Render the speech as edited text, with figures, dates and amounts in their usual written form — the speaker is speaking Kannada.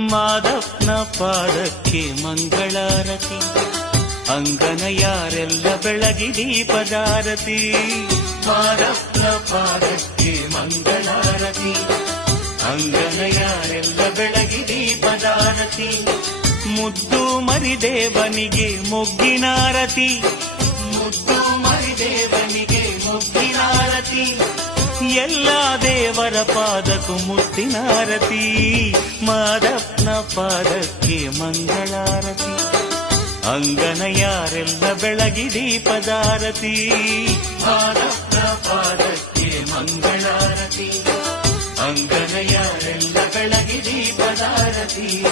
ಮಾದಪ್ಪನ ಪಾದಕ್ಕೆ ಮಂಗಳಾರತಿ, ಅಂಗನಯಾರೆಲ್ಲ ಬೆಳಗಿ ದೀಪದಾರತಿ. ಮಾದಪ್ಪನ ಪಾದಕ್ಕೆ ಮಂಗಳಾರತಿ, ಅಂಗನಯಾರೆಲ್ಲ ಬೆಳಗಿ ದೀಪದಾರತಿ. ಮುದ್ದು ಮರಿದೇವನಿಗೆ ಮೊಗ್ಗಿನಾರತಿ, ಮುದ್ದು ಮರಿದೇವನಿಗೆ ಮೊಗ್ಗಿನಾರತಿ. ಎಲ್ಲ ದೇವರ ಪಾದಕ್ಕೂ ಮುತ್ತಿನಾರತಿ. ಮಾದಪ್ಪನ ಪಾದಕ್ಕೆ ಮಂಗಳಾರತಿ, ಅಂಗನಯಾರೆಲ್ಲ ಬೆಳಗಿ ದೀಪದಾರತಿ. ಮಾದಪ್ಪನ ಪಾದಕ್ಕೆ ಮಂಗಳಾರತಿ, ಅಂಗನಯಾರೆಲ್ಲ ಬೆಳಗಿ ದೀಪದಾರತಿ.